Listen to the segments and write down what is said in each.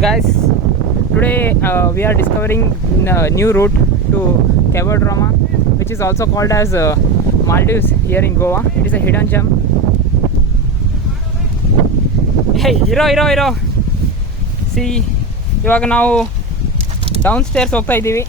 Guys, today we are discovering a new route to Cabo-de-rama, which is also called as Maldives here in Goa. It is a hidden gem. Hey, hero. See, ಇವಾಗ ನಾವು down stairs ಹೋಗ್ತಾ ಇದ್ದೀವಿ.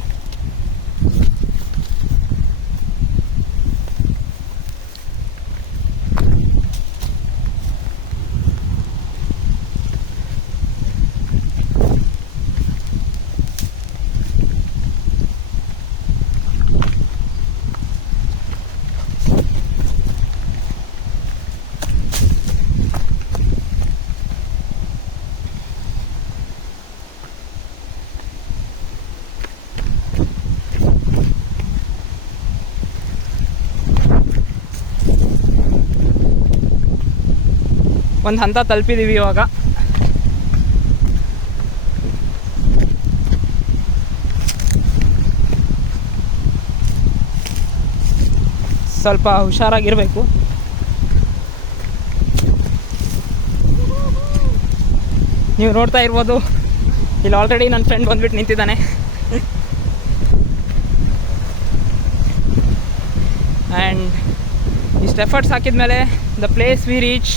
ಒಂದು ಹಂತ ತಲುಪಿದ್ದೀವಿ ಇವಾಗ. ಸ್ವಲ್ಪ ಹುಷಾರಾಗಿರಬೇಕು. ನೀವು ನೋಡ್ತಾ ಇರ್ಬೋದು, ಇಲ್ಲಿ ಆಲ್ರೆಡಿ ನನ್ನ ಫ್ರೆಂಡ್ ಬಂದ್ಬಿಟ್ಟು ನಿಂತಿದ್ದಾನೆ. ಆ್ಯಂಡ್ ಇಷ್ಟು ಎಫರ್ಟ್ಸ್ ಹಾಕಿದ ಮೇಲೆ the place we reach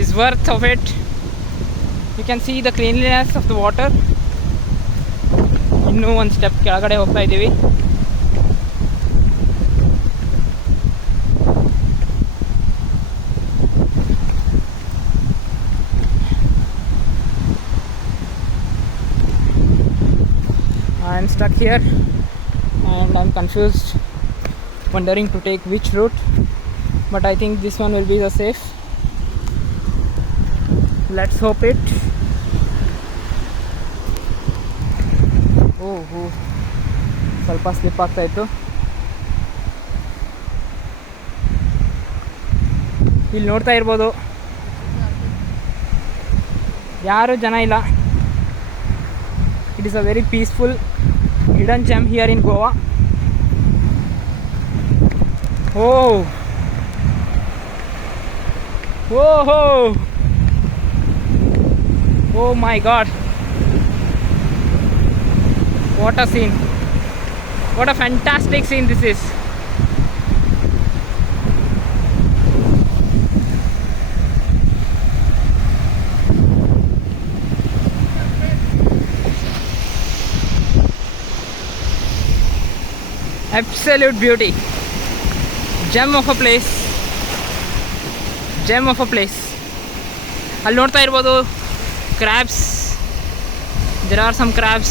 is worth of it. You can see the cleanliness of the water. ಇನ್ನೂ ಒಂದು ಸ್ಟೆಪ್ ಕೆಳಗಡೆ ಹೋಗ್ತಾ ಇದ್ದೀವಿ. I am stuck here and I am confused, wondering to take which route, but I think this one will be the safe. Let's hope it. ಓಹ್, ಸ್ವಲ್ಪ ಸ್ಲಿಪ್ ಆಗ್ತಾ ಇತ್ತು. ಇಲ್ಲಿ ನೋಡ್ತಾ ಇರ್ಬೋದು, ಯಾರು ಜನ ಇಲ್ಲ. It is a very peaceful hidden GeM here in Goa. ಓಹೋ, oh my god, what a scene, what a fantastic scene this is. Absolute beauty, gem of a place. ಅಲ್ಲಿ ನೋಡ್ತಾ ಇರ್ಬೋದು crabs. There are some crabs.